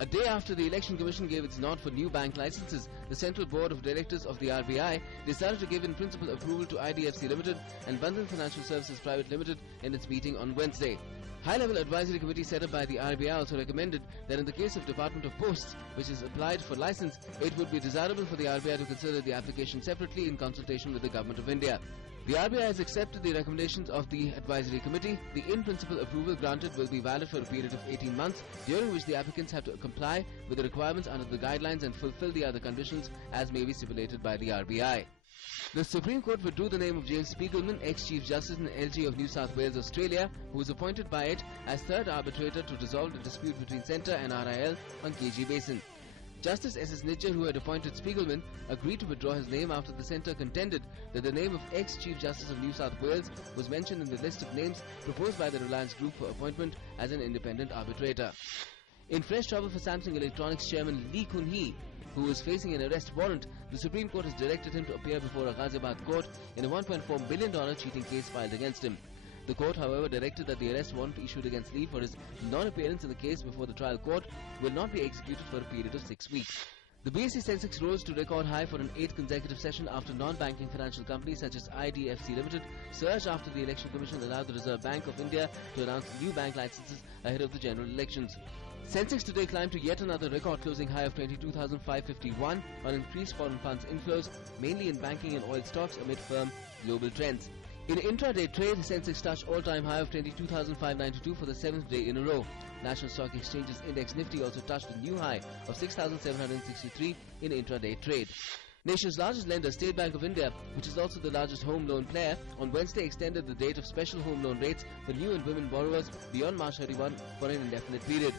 A day after the Election Commission gave its nod for new bank licenses, the Central Board of Directors of the RBI decided to give in principle approval to IDFC Limited and Bandhan Financial Services Private Limited in its meeting on Wednesday. High-level advisory committee set up by the RBI also recommended that in the case of Department of Posts, which is applied for license, it would be desirable for the RBI to consider the application separately in consultation with the Government of India. The RBI has accepted the recommendations of the advisory committee. The in-principle approval granted will be valid for a period of 18 months, during which the applicants have to comply with the requirements under the guidelines and fulfill the other conditions as may be stipulated by the RBI. The Supreme Court withdrew the name of James Spiegelman, ex-Chief Justice and LG of New South Wales, Australia, who was appointed by it as third arbitrator to resolve the dispute between Centre and RIL on KG Basin. Justice S.S. Nijjar, who had appointed Spiegelman, agreed to withdraw his name after the Centre contended that the name of ex-Chief Justice of New South Wales was mentioned in the list of names proposed by the Reliance Group for appointment as an independent arbitrator. In fresh trouble for Samsung Electronics chairman Lee Kun-hee, who is facing an arrest warrant, the Supreme Court has directed him to appear before a Ghaziabad court in a $1.4 billion cheating case filed against him. The court, however, directed that the arrest warrant issued against Lee for his non-appearance in the case before the trial court will not be executed for a period of 6 weeks. The BSE Sensex rose to record high for an 8th consecutive session after non-banking financial companies such as IDFC Limited surged after the Election Commission allowed the Reserve Bank of India to announce new bank licenses ahead of the general elections. Sensex today climbed to yet another record closing high of 22,551 on increased foreign funds inflows, mainly in banking and oil stocks amid firm global trends. In intraday trade, Sensex touched all-time high of 22,592 for the 7th day in a row. National Stock Exchange's Index Nifty also touched a new high of 6,763 in intraday trade. Nation's largest lender, State Bank of India, which is also the largest home loan player, on Wednesday extended the date of special home loan rates for new and women borrowers beyond March 31 for an indefinite period.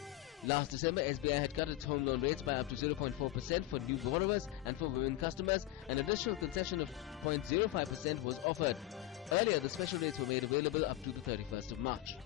Last December, SBI had cut its home loan rates by up to 0.4% for new borrowers, and for women customers, an additional concession of 0.05% was offered. Earlier, the special rates were made available up to the 31st of March.